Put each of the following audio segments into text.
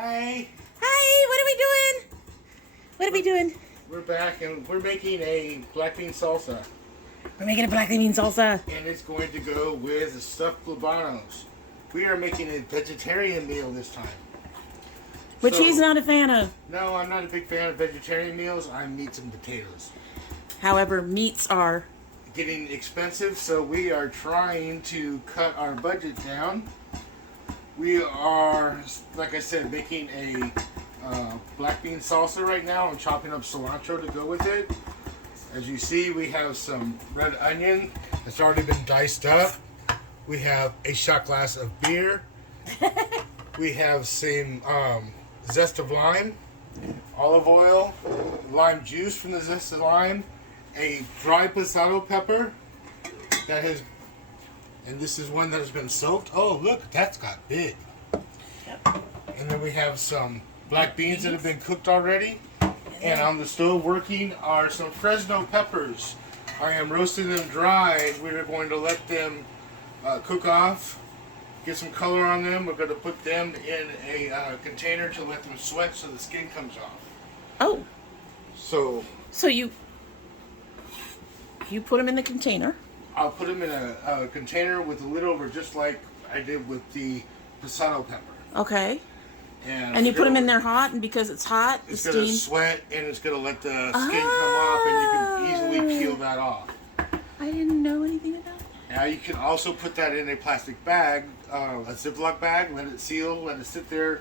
Hi. Hi, what are we doing? What are we doing? We're back and we're making a black bean salsa. We're making a black bean salsa. And it's going to go with the stuffed Poblanos. We are making a vegetarian meal this time. Which he's not a fan of. No, I'm not a big fan of vegetarian meals. I'm meats and potatoes. However, meats are getting expensive, so we are trying to cut our budget down. We are, like I said, making a black bean salsa right now. I'm chopping up cilantro to go with it. As you see, we have some red onion that's already been diced up. We have a shot glass of beer. We have some zest of lime, olive oil, lime juice from the zest of lime, a dry pasado pepper that has, and this is one that has been soaked. Oh, look, that's got big. Yep. And then we have some black beans that have been cooked already. And on the stove working are some Fresno peppers. I am roasting them dry. We're going to let them cook off, get some color on them. We're going to put them in a container to let them sweat so the skin comes off. Oh. So you put them in the container. I'll put them in a container with a lid over, just like I did with the pasado pepper. Okay. And you put them in there hot, and because it's hot, it's going to sweat, and it's going to let the skin come off, and you can easily peel that off. I didn't know anything about that. Now you can also put that in a plastic bag, a Ziploc bag, let it seal, let it sit there.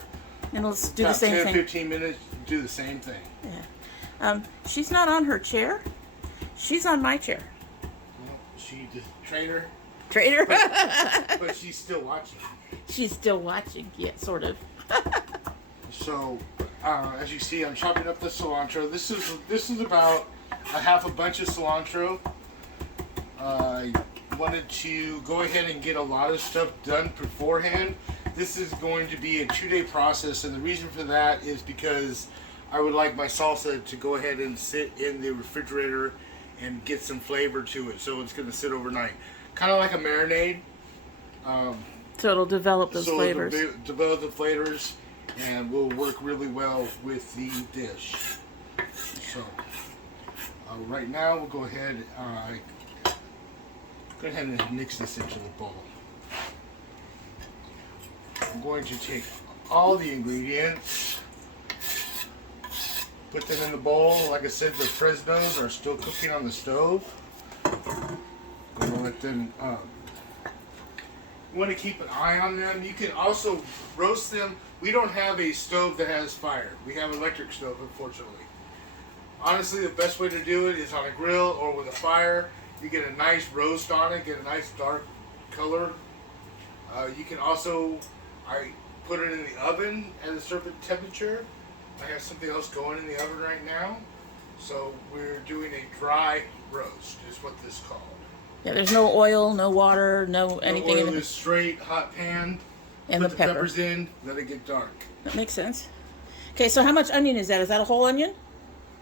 And it'll do the same 10, thing. 15 minutes, do the same thing. Yeah. She's not on her chair. She's on my chair. Well, she just traitor. Traitor. But she's still watching. She's still watching. Yeah, sort of. So, as you see, I'm chopping up the cilantro. This is about a half a bunch of cilantro. I wanted to go ahead and get a lot of stuff done beforehand. This is going to be a 2-day process, and the reason for that is because I would like my salsa to go ahead and sit in the refrigerator and get some flavor to it. So it's going to sit overnight, kind of like a marinade. So it'll develop those flavors. It'll develop the flavors, and will work really well with the dish. So right now we'll go ahead and mix this into the bowl. I'm going to take all the ingredients, put them in the bowl. Like I said, the Fresnos are still cooking on the stove. I'm gonna let them. You want to keep an eye on them. You can also roast them. We don't have a stove that has fire. We have an electric stove, unfortunately. Honestly, the best way to do it is on a grill or with a fire. You get a nice roast on it, get a nice dark color. You can also, I put it in the oven at a certain temperature. I have something else going in the oven right now. So we're doing a dry roast, is what this is called. Yeah, there's no oil, no water, no anything. No oil, is straight hot pan. And put the the peppers in, let it get dark. That makes sense. Okay, so how much onion is that? Is that a whole onion?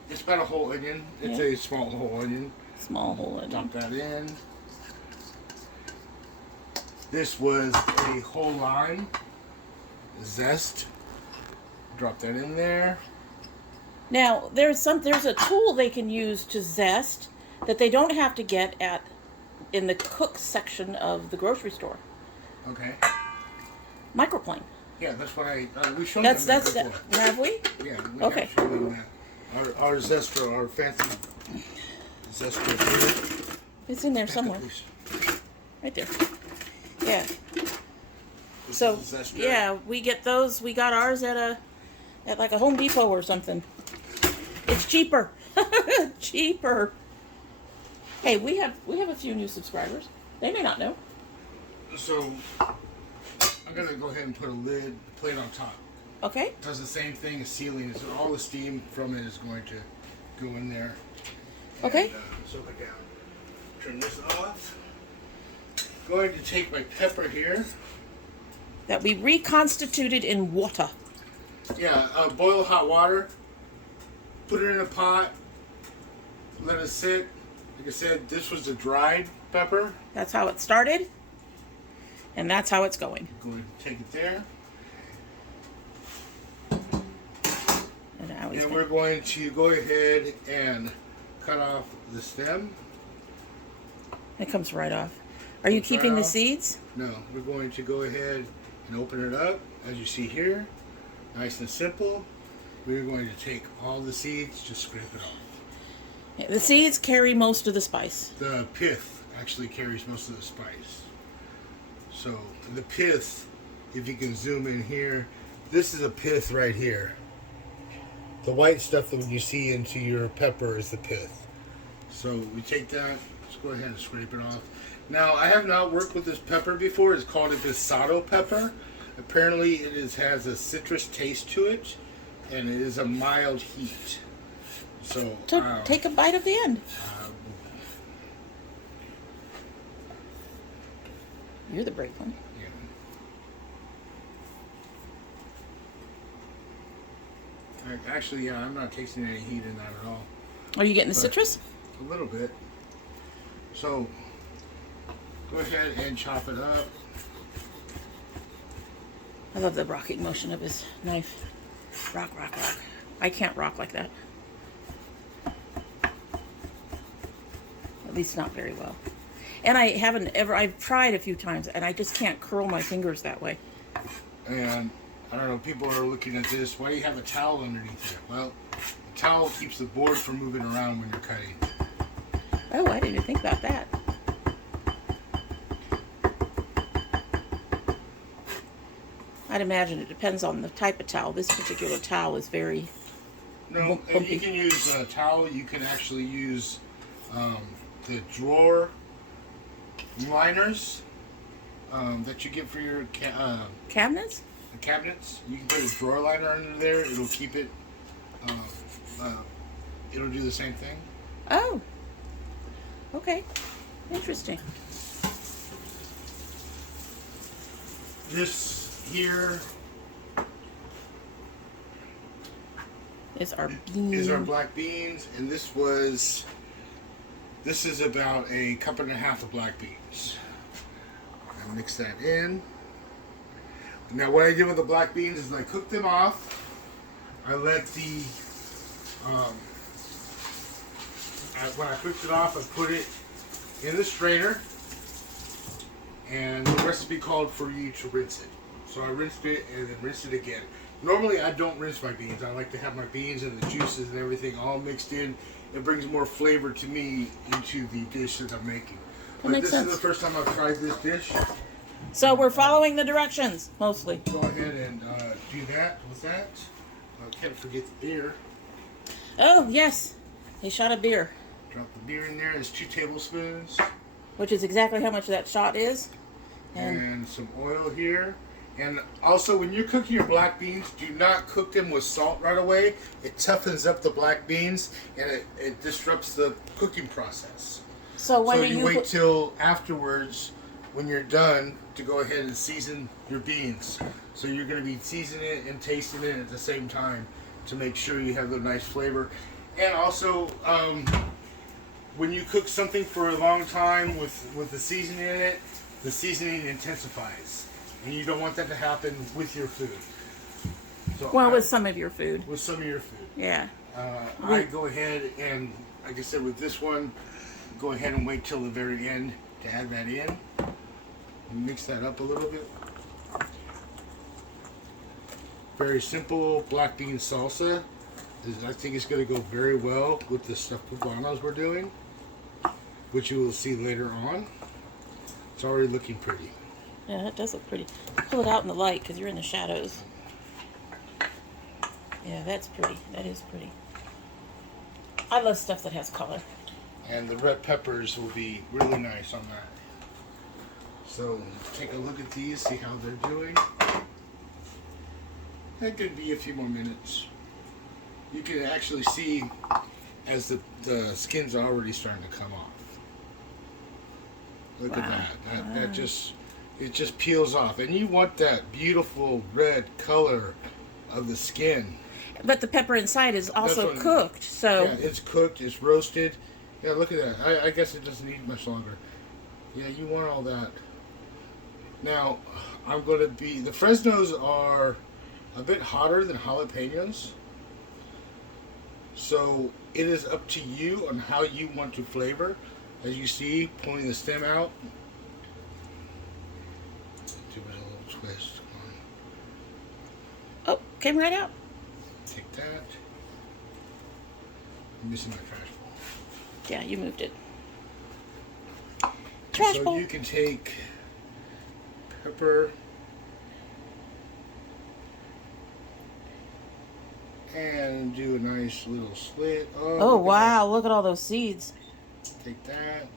It's about a whole onion. It's a small whole onion. Small whole onion. Dump that in. This was a whole lime zest. Drop that in there. Now there's a tool they can use to zest that they don't have to get in the cook section of the grocery store. Okay. Microplane. Yeah, that's what we showed them that before. Have we? Yeah. We okay. Have shown them that. Our zestro, our fancy zestro here. It's in there somewhere. Right there. Yeah. So yeah, we get those. We got ours at like a Home Depot or something. It's cheaper. Cheaper. Hey, we have a few new subscribers. They may not know. So I'm gonna go ahead and put a plate on top. Okay. It does the same thing as sealing. So all the steam from it is going to go in there. Okay. So I down. Turn this off. Going to take my pepper here. That we reconstituted in water. Yeah, boil hot water. Put it in a pot. Let it sit. Like I said, this was the dried pepper. That's how it started. And that's how it's going. Go ahead and take it there. then we're going to go ahead and cut off the stem. It comes right off. Are you keeping the seeds? No, we're going to go ahead and open it up, as you see here. Nice and simple. We're going to take all the seeds, just scrape it off. Yeah, the seeds carry most of the spice. The pith actually carries most of the spice. So the pith, if you can zoom in here, this is a pith right here. The white stuff that you see into your pepper is the pith. So we take that, let's go ahead and scrape it off. Now, I have not worked with this pepper before. It's called a bisado pepper. Apparently it has a citrus taste to it, and it is a mild heat. So take a bite of the end. You're the brave one. Yeah. Actually, yeah, I'm not tasting any heat in that at all. Are you getting the citrus? A little bit. So, go ahead and chop it up. I love the rocking motion of his knife. Rock, rock, rock. I can't rock like that. At least not very well. And I haven't ever, I've tried a few times, and I just can't curl my fingers that way. And, I don't know, people are looking at this. Why do you have a towel underneath it? Well, the towel keeps the board from moving around when you're cutting. Oh, I didn't think about that. I'd imagine it depends on the type of towel. This particular towel is very No, bumpy. you can use a towel. You can actually use the drawer liners that you get for your Cabinets? the cabinets. You can put a drawer liner under there. It'll keep it. It'll do the same thing. Oh. Okay. Interesting. This here Is our beans. is our black beans, and this is about a cup and a half of black beans. I mix that in. Now what I did with the black beans is I cooked them off. I let the when I cooked it off, I put it in the strainer, and the recipe called for you to rinse it. So I rinsed it and then rinsed it again. Normally I don't rinse my beans. I like to have my beans and the juices and everything all mixed in. It brings more flavor to me into the dish that I'm making. But makes this sense. is the first time I've tried this dish. So we're following the directions, mostly. Go ahead and do that with that. I can't forget the beer. Oh, yes. A shot of beer. Drop the beer in there. There's 2 tablespoons. Which is exactly how much that shot is. And some oil here. And also, when you're cooking your black beans, do not cook them with salt right away. It toughens up the black beans, and it disrupts the cooking process. So when So do you you wait till afterwards, when you're done, to go ahead and season your beans. So you're going to be seasoning it and tasting it at the same time to make sure you have the nice flavor. And also, when you cook something for a long time with the seasoning in it, the seasoning intensifies. And you don't want that to happen with your food. So with some of your food. With some of your food. Yeah. I go ahead and, like I said, with this one, go ahead and wait till the very end to add that in. And mix that up a little bit. Very simple black bean salsa. I think it's going to go very well with the stuffed poblanos we're doing, which you will see later on. It's already looking pretty. Yeah, that does look pretty. Pull it out in the light because you're in the shadows. Yeah, that's pretty. That is pretty. I love stuff that has color. And the red peppers will be really nice on that. So take a look at these, see how they're doing. That could be a few more minutes. You can actually see as the skin's already starting to come off. Look at that. That just, it just peels off. And you want that beautiful red color of the skin. But the pepper inside is also cooked, so... Yeah, it's cooked, it's roasted. Yeah, look at that. I guess it doesn't need much longer. Yeah, you want all that. Now, I'm going to be... The Fresnos are a bit hotter than jalapenos. So it is up to you on how you want to flavor. As you see, pulling the stem out. Give it a little twist. Oh, came right out. Take that. I'm missing my trash bowl. Yeah, you moved it. Trash bowl. So you can take pepper and do a nice little slit. Oh wow, look at all those seeds. Take that.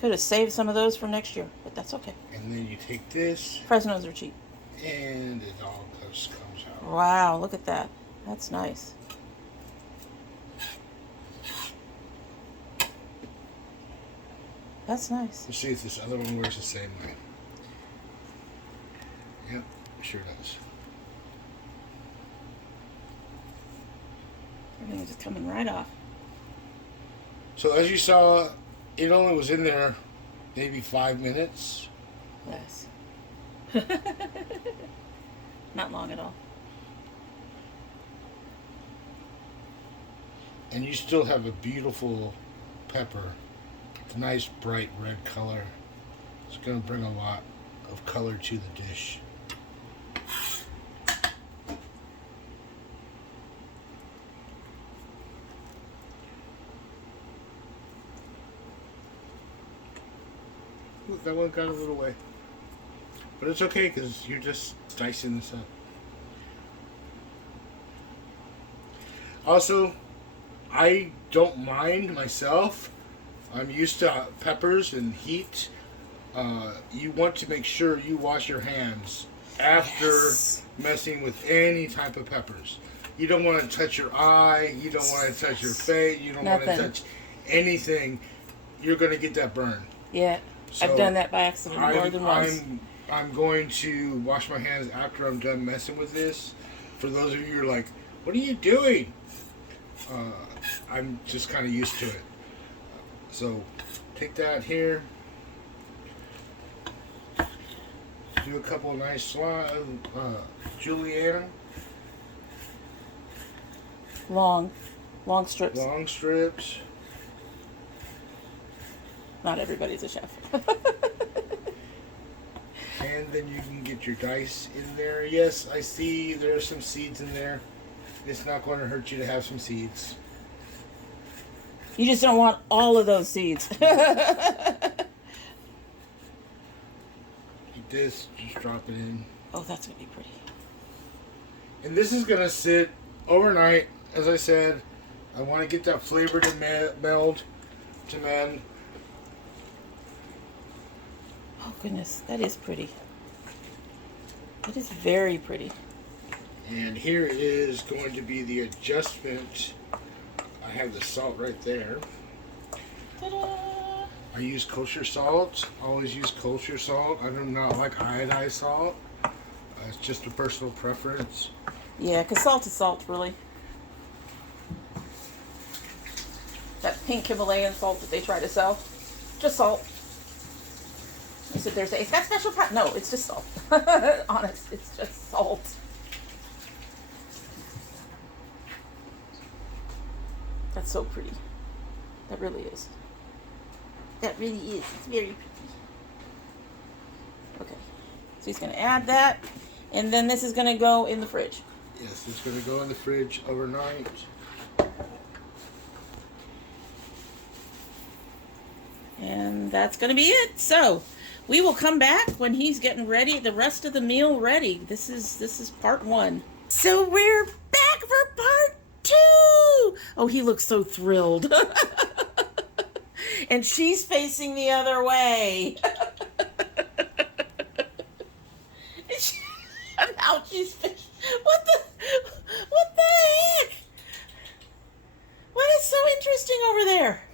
Could have saved some of those for next year, but that's okay. And then you take this. Fresnos are cheap. And it all just comes out. Wow, look at that. That's nice. That's nice. Let's see if this other one works the same way. Yep, sure does. Everything's just coming right off. So as you saw, it only was in there maybe 5 minutes. Less. Not long at all. And you still have a beautiful pepper. It's a nice bright red color. It's going to bring a lot of color to the dish. Look, that one got a little way. But it's okay because you're just dicing this up. Also, I don't mind myself. I'm used to peppers and heat. You want to make sure you wash your hands after messing with any type of peppers. You don't want to touch your eye. You don't want to touch your face. You don't want to touch anything. You're going to get that burn. Yeah, so I've done that by accident more than once. I'm going to wash my hands after I'm done messing with this. For those of you who are like, what are you doing? I'm just kind of used to it. So take that here. Do a couple of nice julienne. Long strips. Long strips. Not everybody's a chef. And then you can get your dice in there. Yes, I see there are some seeds in there. It's not going to hurt you to have some seeds. You just don't want all of those seeds. Like this, just drop it in. Oh, that's going to be pretty. And this is going to sit overnight. As I said, I want to get that flavor to meld, to mend. Oh, goodness. That is pretty. That is very pretty. And here is going to be the adjustment. I have the salt right there. Ta-da! I use kosher salt. Always use kosher salt. I do not like iodized salt. It's just a personal preference. Yeah, because salt is salt, really. That pink Himalayan salt that they try to sell. Just salt. I sit there and say, it's got special price. No, it's just salt. Honest, it's just salt. That's so pretty. That really is. That really is. It's very pretty. Okay. So he's going to add that. And then this is going to go in the fridge. Yes, it's going to go in the fridge overnight. And that's going to be it. So we will come back when he's getting ready, the rest of the meal ready. This is part 1. So we're back for part 2. Oh, he looks so thrilled. And she's facing the other way. And now she's facing. What the heck? What is so interesting over there?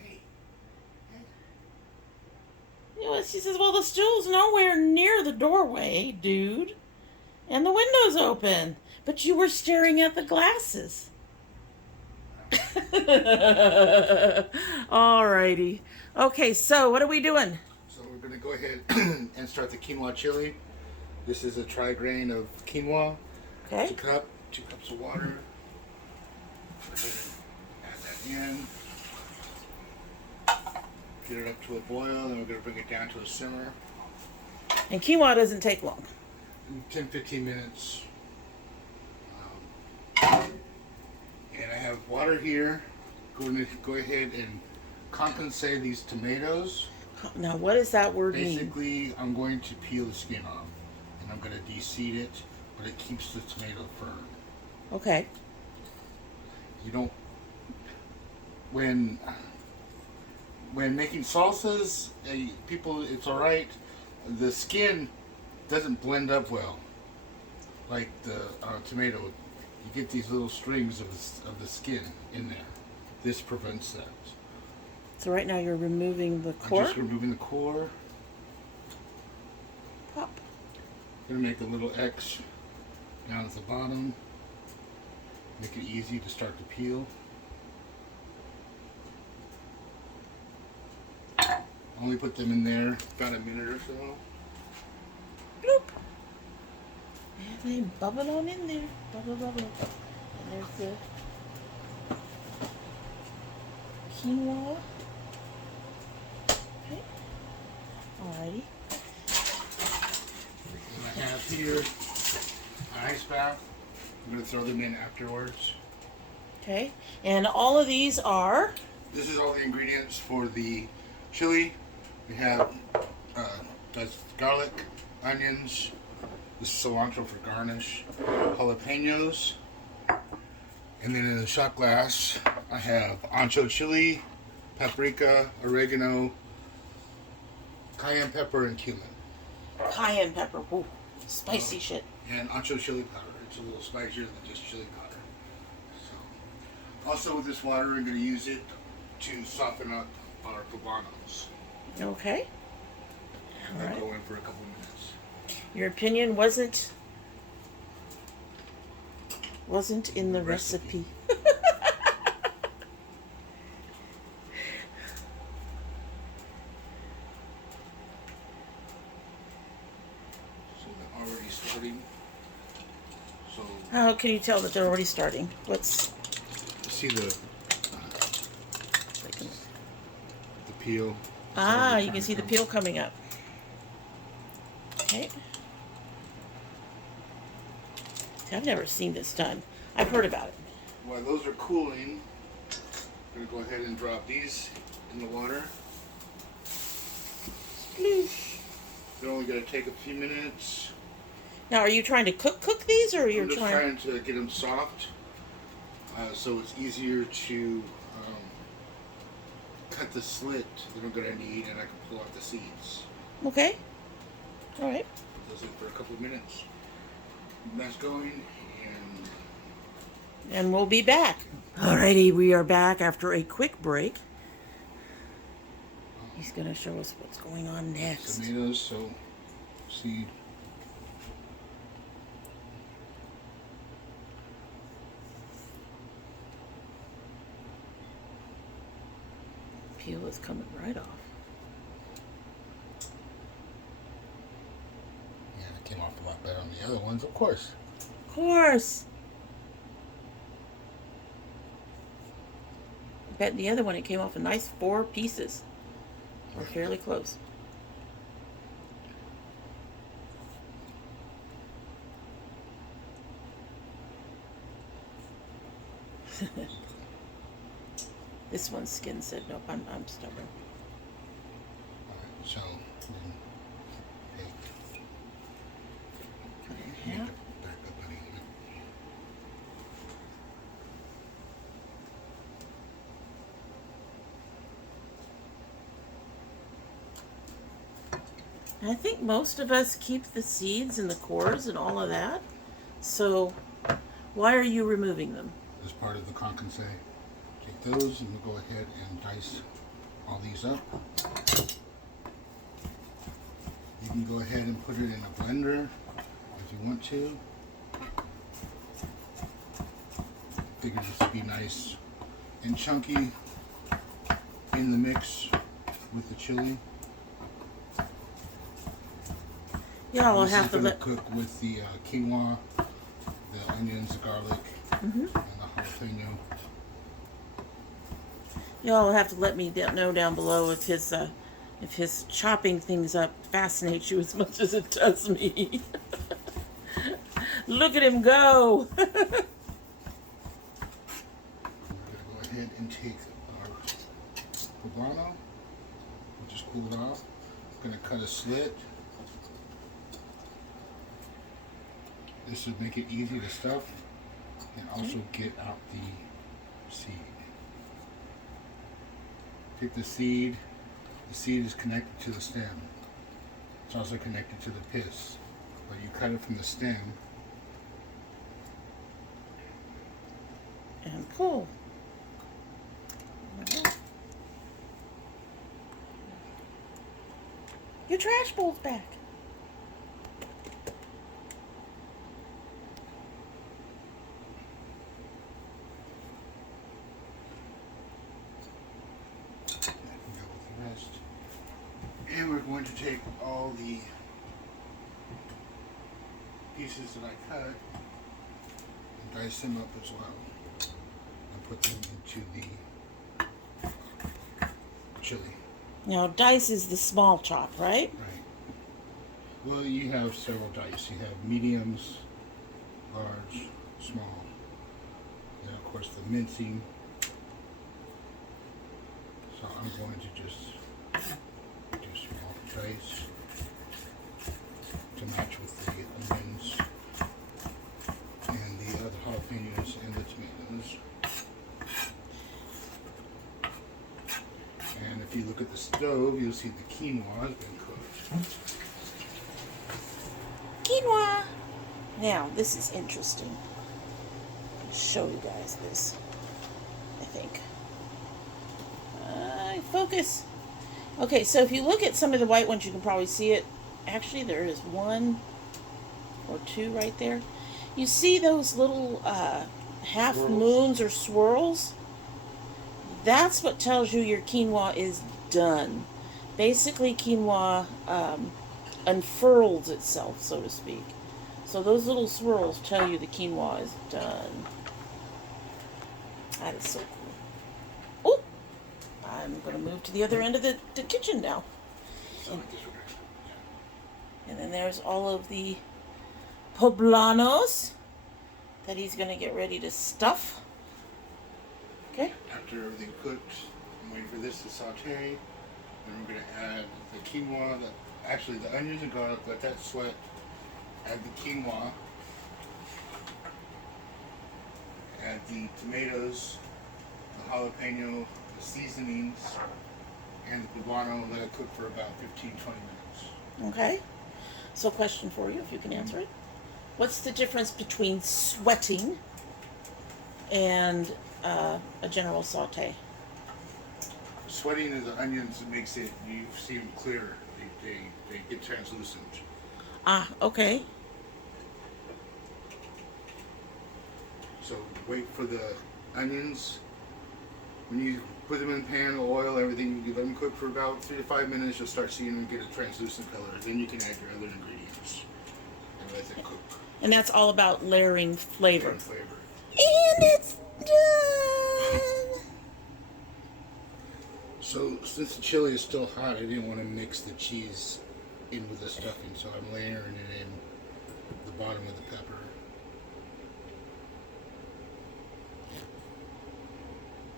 You know, she says, well, the stool's nowhere near the doorway, dude. And the window's open. But you were staring at the glasses. Alrighty. Okay, so what are we doing? So we're going to go ahead and start the quinoa chili. This is a tri-grain of quinoa. Okay. 2 cups of water. in. Get it up to a boil, then we're going to bring it down to a simmer. And quinoa doesn't take long. 10-15 minutes. And I have water here. Going to go ahead and compensate these tomatoes. Now, what does that word mean? Basically, I'm going to peel the skin off, and I'm going to de-seed it, but it keeps the tomato firm. Okay. You don't. When making salsas, people, it's all right. The skin doesn't blend up well, like the tomato. You get these little strings of the skin in there. This prevents that. So right now you're removing the core? I'm just removing the core. Pop. I'm going to make a little X down at the bottom. Make it easy to start to peel. Only put them in there about a minute or so. Bloop. And they bubble on in there. Bubble, bubble. And there's the quinoa. Okay. Alrighty. And I have here an ice bath. I'm going to throw them in afterwards. Okay. And all of these are? This is all the ingredients for the chili. We have that's garlic, onions, this is cilantro for garnish, jalapenos, and then in the shot glass I have ancho chili, paprika, oregano, cayenne pepper, and cumin. Cayenne pepper. Ooh, spicy shit. And ancho chili powder. It's a little spicier than just chili powder. So, also with this water, we're going to use it to soften up our poblanos. Okay. All right. I'll go in for a couple minutes. Your opinion wasn't in the recipe. So they're already starting. So How can you tell that they're already starting? Let's see the peel. Ah, you can see the peel coming up. Okay. See, I've never seen this done. I've heard about it. While those are cooling, I'm going to go ahead and drop these in the water. Sploosh. They're only going to take a few minutes. Now, are you trying to cook these, or you're I'm just trying to get them soft, so it's easier to cut the slit that I'm going to need, and I can pull out the seeds. Okay. All right. Put those in for a couple of minutes. And that's going, and we'll be back. Alrighty, we are back after a quick break. He's going to show us what's going on next. Tomatoes, so see. Peel is coming right off. Yeah, it came off a lot better on the other ones, of course. Of course. I bet the other one it came off a nice 4 pieces. Or fairly close. This one's skin said, nope, I'm stubborn. Alright, so then Cut it in half. back up on it. I think most of us keep the seeds and the cores and all of that. So why are you removing them? As part of the concassé. Take those and we'll go ahead and dice all these up. You can go ahead and put it in a blender if you want to. Figure this would be nice and chunky in the mix with the chili. Yeah, we'll This have is to gonna let. cook with the quinoa, the onions, the garlic, and the jalapeno. Y'all have to let me know down below if his chopping things up fascinates you as much as it does me. Look at him go. We're going to go ahead and take our poblano. We'll just cool it off. Going to cut a slit. This would make it easy to stuff and also get out the seed. Take the seed. The seed is connected to the stem. It's also connected to the pith. But you cut it from the stem. And pull. Your trash bowl's back. And we're going to take all the pieces that I cut and dice them up as well and put them into the chili. Now, dice is the small chop, right? Right. Well, you have several dice. You have mediums, large, small, and of course the mincing. So I'm going to just do small dice to match with the onions and the other jalapenos and the tomatoes. And if you look at the stove, you'll see the quinoa has been cooked. Quinoa. Now, this is interesting. I'll show you guys this, I think. Focus. Okay, so if you look at some of the white ones, you can probably see it. Actually, there is one or two right there. You see those little half moons or swirls? That's what tells you your quinoa is done. Basically, quinoa unfurls itself, so to speak. So those little swirls tell you the quinoa is done. That is so cool. Oh! I'm going to move to the other end of the kitchen now. And then there's all of the poblanos that he's going to get ready to stuff. Okay. After everything cooked, I'm waiting for this to saute. Then we're going to add the quinoa, actually the onions and garlic, let that sweat. Add the quinoa. Add the tomatoes, the jalapeno, the seasonings, and the poblano. Let it cook for about 15-20 minutes. Okay. So question for you, if you can answer it. What's the difference between sweating and a general saute? Sweating of the onions makes it, you see them clearer. They get translucent. Ah, okay. So wait for the onions. When you put them in pan, oil, everything, you let them cook for about 3 to 5 minutes, you'll start seeing them get a translucent color. Then you can add your other ingredients and let them cook. And that's all about layering flavor. And flavor. And it's done! So since the chili is still hot, I didn't want to mix the cheese in with the stuffing, so I'm layering it in the bottom of the pepper.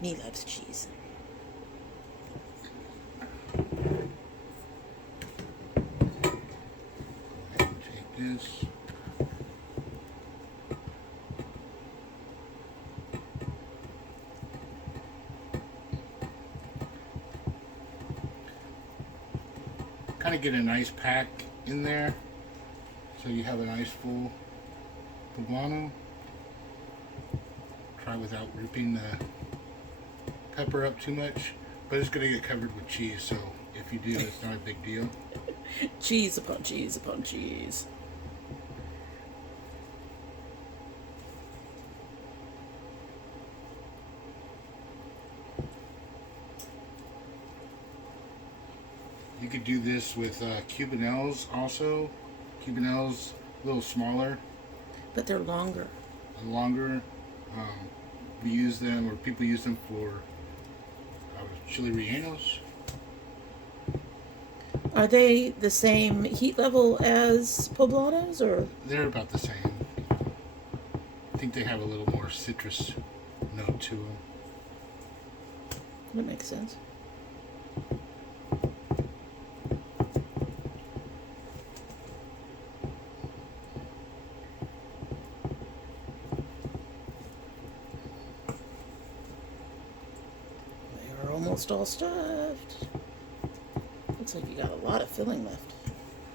Me loves cheese. Go ahead and take this. Kind of get a nice pack in there so you have a nice full poblano. Try without ripping the pepper up too much, but it's going to get covered with cheese, so if you do, it's not a big deal. Cheese upon cheese upon cheese. You could do this with cubanelles also. Cubanelles a little smaller. But they're longer. And longer. We use them, or people use them for chili rellenos. Are they the same heat level as poblanos, or? They're about the same. I think they have a little more citrus note to them. That makes sense. They are almost all stuffed. Looks like you got a lot of filling left.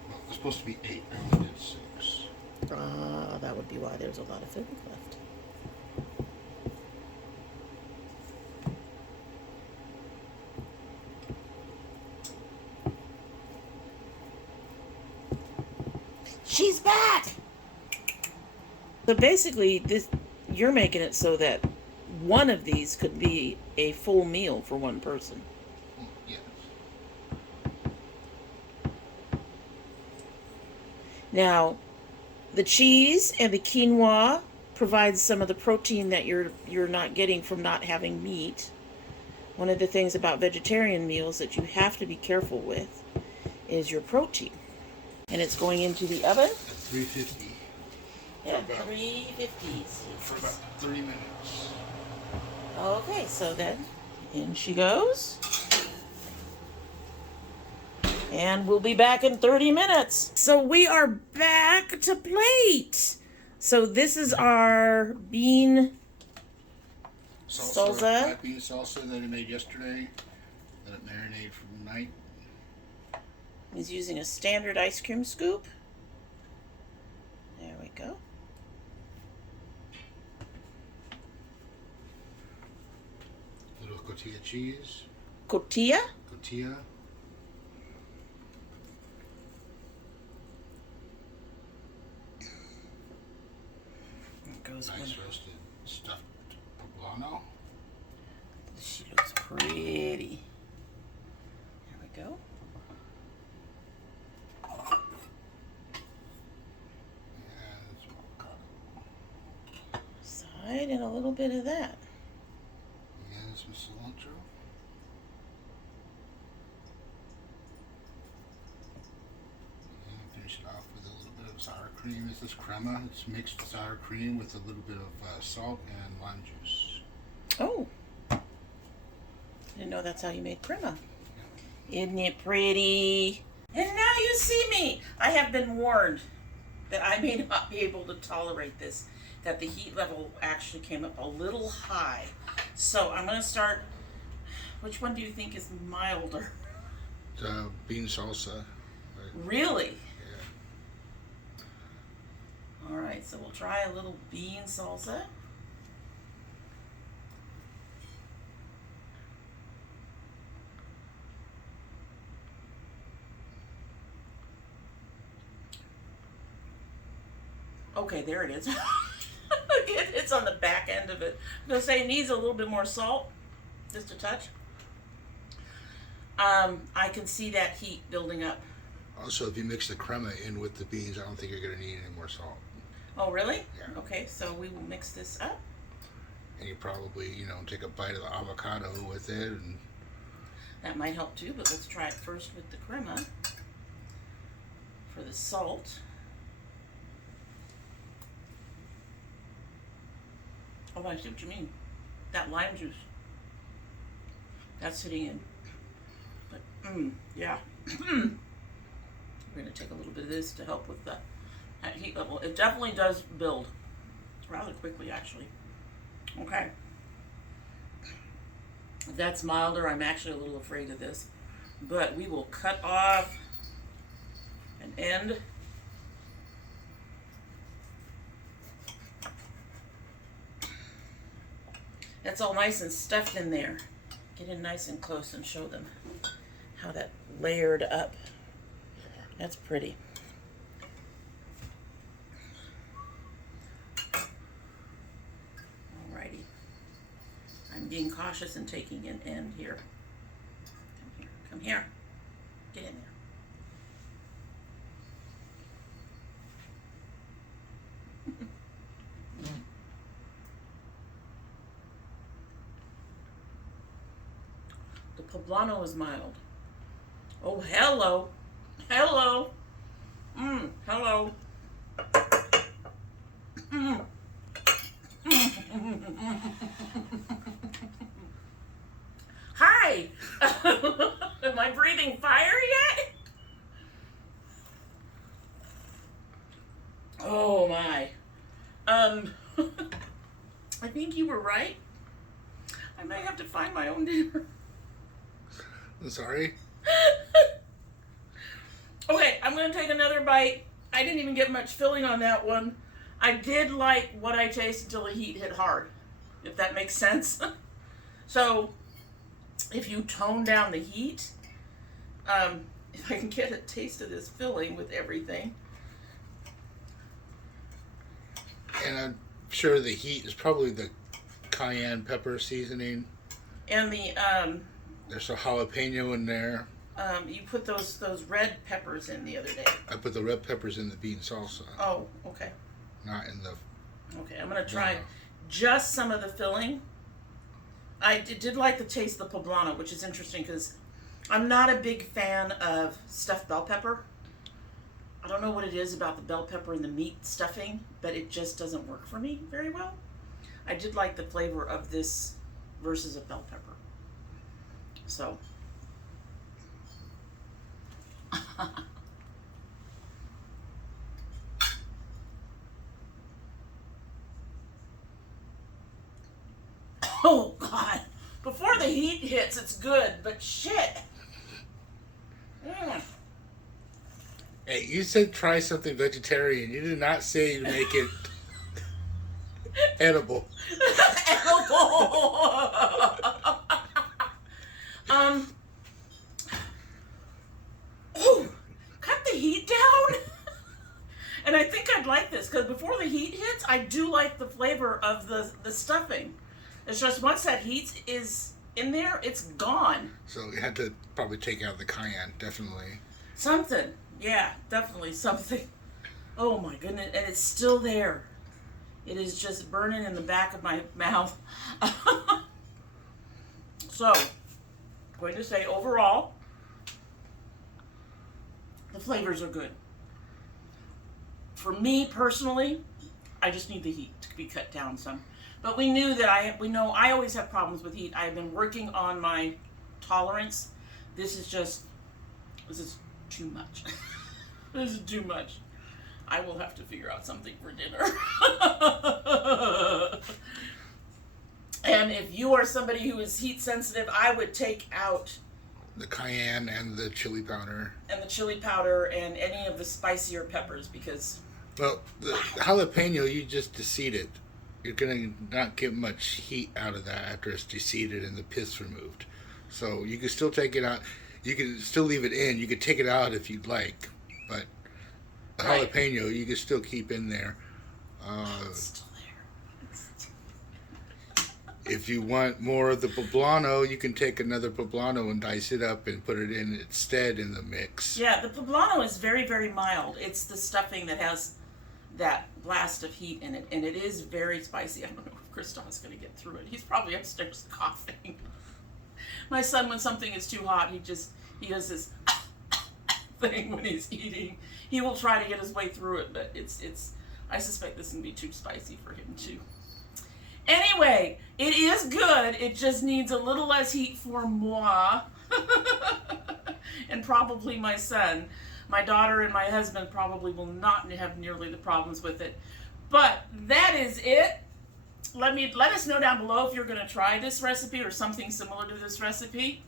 Well, it's supposed to be 8, I only did 6. Ah, that would be why there's a lot of filling left. She's back! So basically, you're making it so that one of these could be a full meal for one person. Yes. Now, the cheese and the quinoa provides some of the protein that you're not getting from not having meat. One of the things about vegetarian meals that you have to be careful with is your protein. And it's going into the oven? 350. Yeah, 350. For about 30 minutes. Okay, so then in she goes. And we'll be back in 30 minutes. So we are back to plate. So this is our bean salsa. Black bean salsa that I made yesterday. Let it marinate for the night. He's using a standard ice cream scoop. There we go. Little cotija cheese. Cotija? Cotija. Goes Nice roasted stuffed poblano. She looks pretty. There we go. Side and a little bit of that. And some cilantro. And finish it off with a little bit of sour cream. This is crema. It's mixed sour cream with a little bit of salt and lime juice. Oh. Didn't know that's how you made crema. Isn't it pretty? And now you see me. I have been warned that I may not be able to tolerate this, that the heat level actually came up a little high. So I'm going to start. Which one do you think is milder? The bean salsa. Really? Yeah. All right, so we'll try a little bean salsa. Okay, there it is. It's on the back end of it. I'm going to say it needs a little bit more salt, just a touch. I can see that heat building up. Also, if you mix the crema in with the beans, I don't think you're going to need any more salt. Oh, really? Yeah. Okay, so we will mix this up. And you probably, take a bite of the avocado with it. And That might help too, but let's try it first with the crema for the salt. Oh, I see what you mean. That lime juice. That's sitting in. But, yeah. We're going to take a little bit of this to help with that heat level. It definitely does build. Rather quickly, actually. Okay. If that's milder, I'm actually a little afraid of this. But we will cut off an end. That's all nice and stuffed in there. Get in nice and close and show them how that layered up. That's pretty. Alrighty. I'm being cautious and taking an end here. Come here. Come here. Get in there. Poblano is mild. Oh, hello. Hello. Hello. Hi. Am I breathing fire yet? Oh my. I think you were right. I may have to find my own dinner. I'm sorry. Okay, I'm gonna take another bite. I didn't even get much filling on that one. I did like what I tasted until the heat hit hard, if that makes sense. So, if you tone down the heat, if I can get a taste of this filling with everything. And I'm sure the heat is probably the cayenne pepper seasoning. And the there's a jalapeno in there. You put those red peppers in the other day. I put the red peppers in the bean salsa. Oh, okay. Not in the. Okay, I'm gonna try just some of the filling. I did like the taste of the poblano, which is interesting because I'm not a big fan of stuffed bell pepper. I don't know what it is about the bell pepper and the meat stuffing, but it just doesn't work for me very well. I did like the flavor of this versus a bell pepper. So. Oh God! Before the heat hits, it's good, but shit. Hey, you said try something vegetarian. You did not say you make it edible. Oh, cut the heat down. And I think I'd like this because before the heat hits, I do like the flavor of the stuffing. It's just once that heat is in there, it's gone. So you had to probably take out the cayenne, definitely. Something. Yeah, definitely something. Oh my goodness, and it's still there. It is just burning in the back of my mouth. So, I'm going to say overall, the flavors are good. For me personally, I just need the heat to be cut down some. But we know I always have problems with heat. I've been working on my tolerance. This is too much. This is too much. I will have to figure out something for dinner. And if you are somebody who is heat sensitive, I would take out the cayenne and the chili powder. And the chili powder and any of the spicier peppers because... Well, the jalapeno, you just deseed it. You're going to not get much heat out of that after it's deseeded and the pits removed. So you can still take it out. You can still leave it in. You can take it out if you'd like. But the jalapeno, you can still keep in there. It's still there. If you want more of the poblano, you can take another poblano and dice it up and put it in instead in the mix. Yeah, the poblano is very, very mild. It's the stuffing that has that blast of heat in it, and it is very spicy. I don't know if Christophe's going to get through it. He's probably upstairs coughing. My son, when something is too hot, he does this thing when he's eating. He will try to get his way through it, but it's. I suspect this can be too spicy for him too. Anyway, it is good. It just needs a little less heat for moi, and probably my son. My daughter and my husband probably will not have nearly the problems with it. But that is it. Let us know down below if you're going to try this recipe or something similar to this recipe.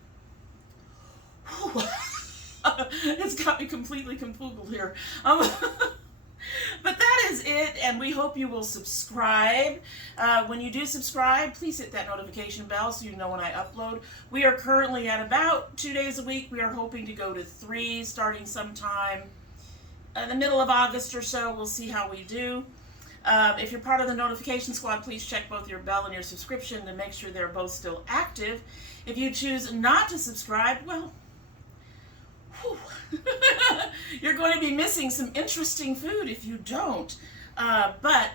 It's got me completely confoogled here. But that is it, and we hope you will subscribe. When you do subscribe, please hit that notification bell so you know when I upload. We are currently at about 2 days a week. We are hoping to go to 3 starting sometime in the middle of August or so. We'll see how we do. If you're part of the notification squad, please check both your bell and your subscription to make sure they're both still active. If you choose not to subscribe, well, you're going to be missing some interesting food if you don't. But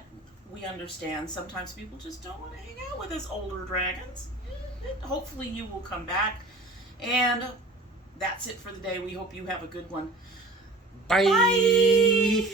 we understand sometimes people just don't want to hang out with us older dragons. Hopefully you will come back And that's it for the day. We hope you have a good one. Bye. Bye.